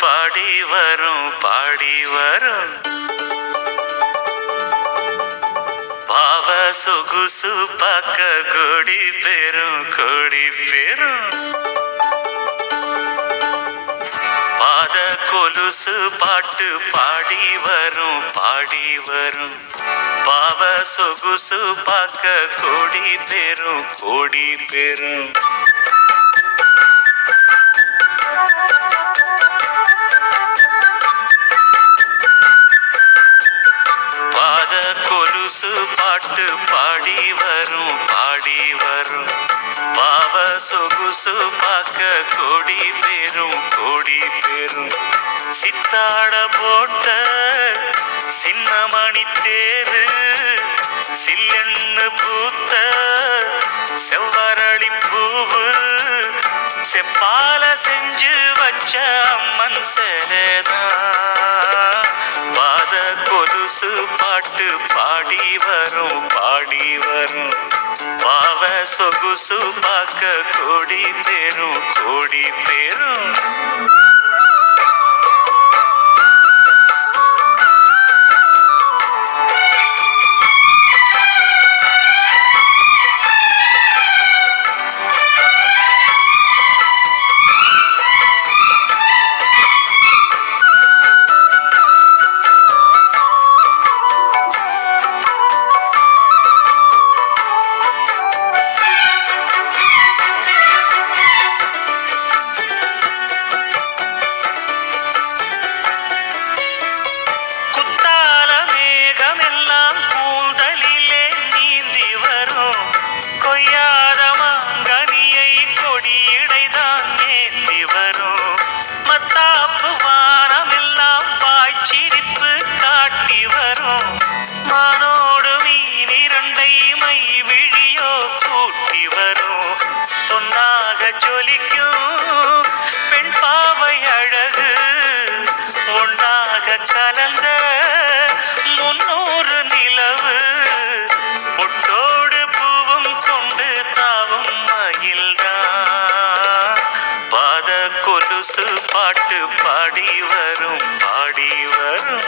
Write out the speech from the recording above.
பாடி வரும் பாடி வரும். பாவ சொகுசு பக்க கொடி பெரும் கொடி பெரும். பாத கொலுசு பாட்டு பாடி வரும் பாடி வரும். பாவ சொகுசு பார்க்க கொடி பெரும் கொடி பெரும். பாட்டு பாடி வரும் பாடி வரும். பாவ சொகுசு பார்க்க கொடி பெரும் கொடி பெரும் சித்தாட போட்ட சின்னமணி தேரு சில்லெண்ணு பூத்த செவ்வரளி பூவு. செப்பால செஞ்சு வச்ச அம்மன் சேரதா கொலுசு பாட்டு பாடி வரும் பாடி வரும். பாவ சொகுசு பார்க்க கோடி பேரும் கோடி பேரும். கொலுசு பாட்டு பாடி வரும் பாடி வரும்.